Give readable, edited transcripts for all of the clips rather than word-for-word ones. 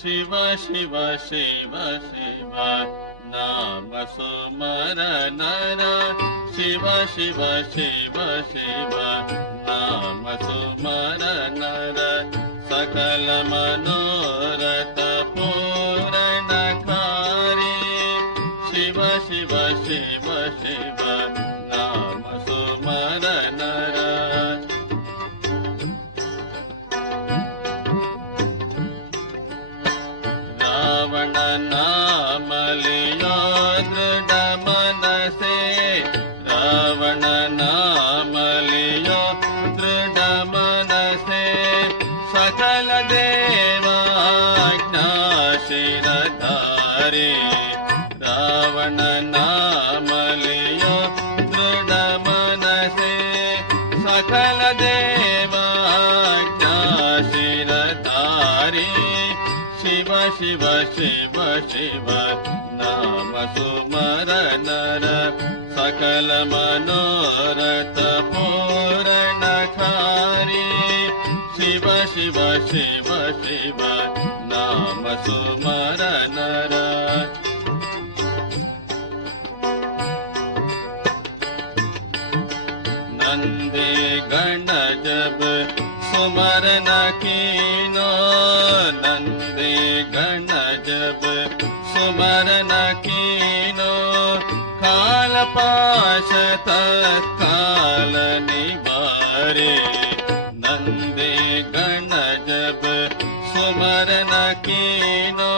ಶಿವ ಶಿವ ಶಿವ ಶಿವ ನಾಮ ಸುಮರ ನರ ಶಿವ ಶಿವ ಶಿವ ಶಿವ ನಾಮ ಸುಮರ ನರ ಸಕಲ ಮನೋರಥ ಪೂರಣಕಾರಿ ಶಿವ ಶಿವ ಶಿವ ಶಿವ ನಾಮ ಸುಮರ ನರ ರಾವಣ ನಾಮಲಿಯೋ ದೃಢ ಮನಸೆ ರಾವಣ ನಾಮಲಿಯೋ ದೃಢ ಮನಸೆ ಸಕಲ ದೇವಾಜ್ಞಾ ಶಿರಧಾರಿ ರಾವಣ ನಾಮಲಿಯೋ ದೃಢ ಮನಸೆ ಸಕಲ ದೇವಾಜ್ಞಾ ಶಿರಧಾರಿ ಶಿವ ಶಿವ ಶಿವ ಶಿವ ನಾಮ ಸುಮರ ನರ ಸಕಲ ಮನೋರಥ ಪೂರಣಕಾರಿ ಶಿವ ಶಿವ ಶಿವ ಶಿವ ನಾಮ ಸುಮರ ನರ नंदे गण जब सुमरन कीनो नंदे गण जब सुमरन कीनो काल पाश तत्काल निवारे नंदे गण जब सुमरन कीनो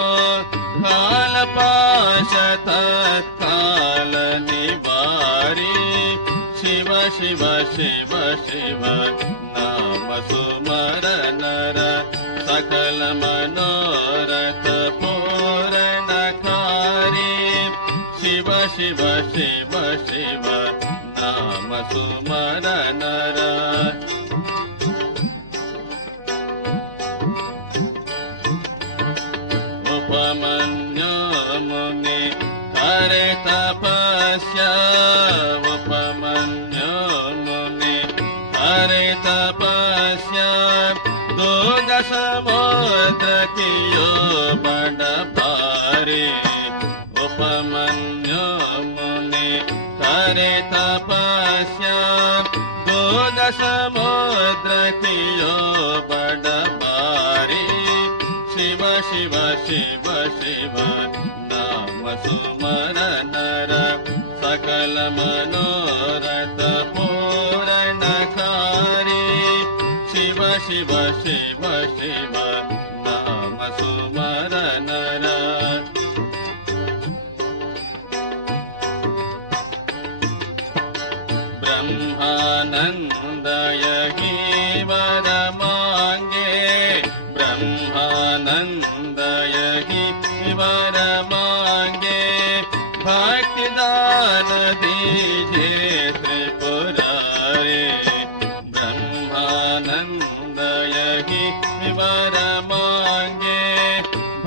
काल पाश तत्काल निवारे शिव शिव शिव शिव नाम सुमर नर सकल मनोरथ पूरणकारी शिव शिव शिव शिव नाम सुमर नर उपमन्यो मुनि करे तपस्या उपमन्यो मुनि करे तपस्या दूध समुद्र कियो बड़ भारी उपमन्यो मुनि करे तपस्या दूध समुद्र कियो बड़ भारी शिव शिव शिव शिव नाम सुमर नर सकल मनोरथ पूरणकारी शिव शिव शिव शिव नाम सुमर नर ब्रह्मानंदय ही वर मांगे ब्रह्मानंदय ही वर मांगे भक्ति दान दीजिए त्रिपुरारे ब्रह्मानंदय ही वर मांगे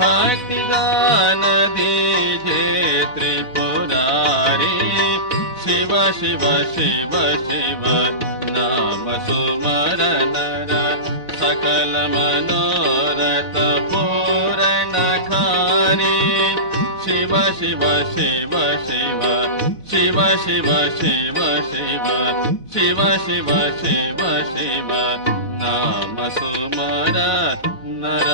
भक्ति दान दीजिए त्रिपुरारी शिव शिव शिव शिव नाम सुमर नर सकल मनोरथ पूरणकारी शिव शिव शिव शिव शिव शिव शिव शिव शिव शिव शिव शिव नाम सुमर नर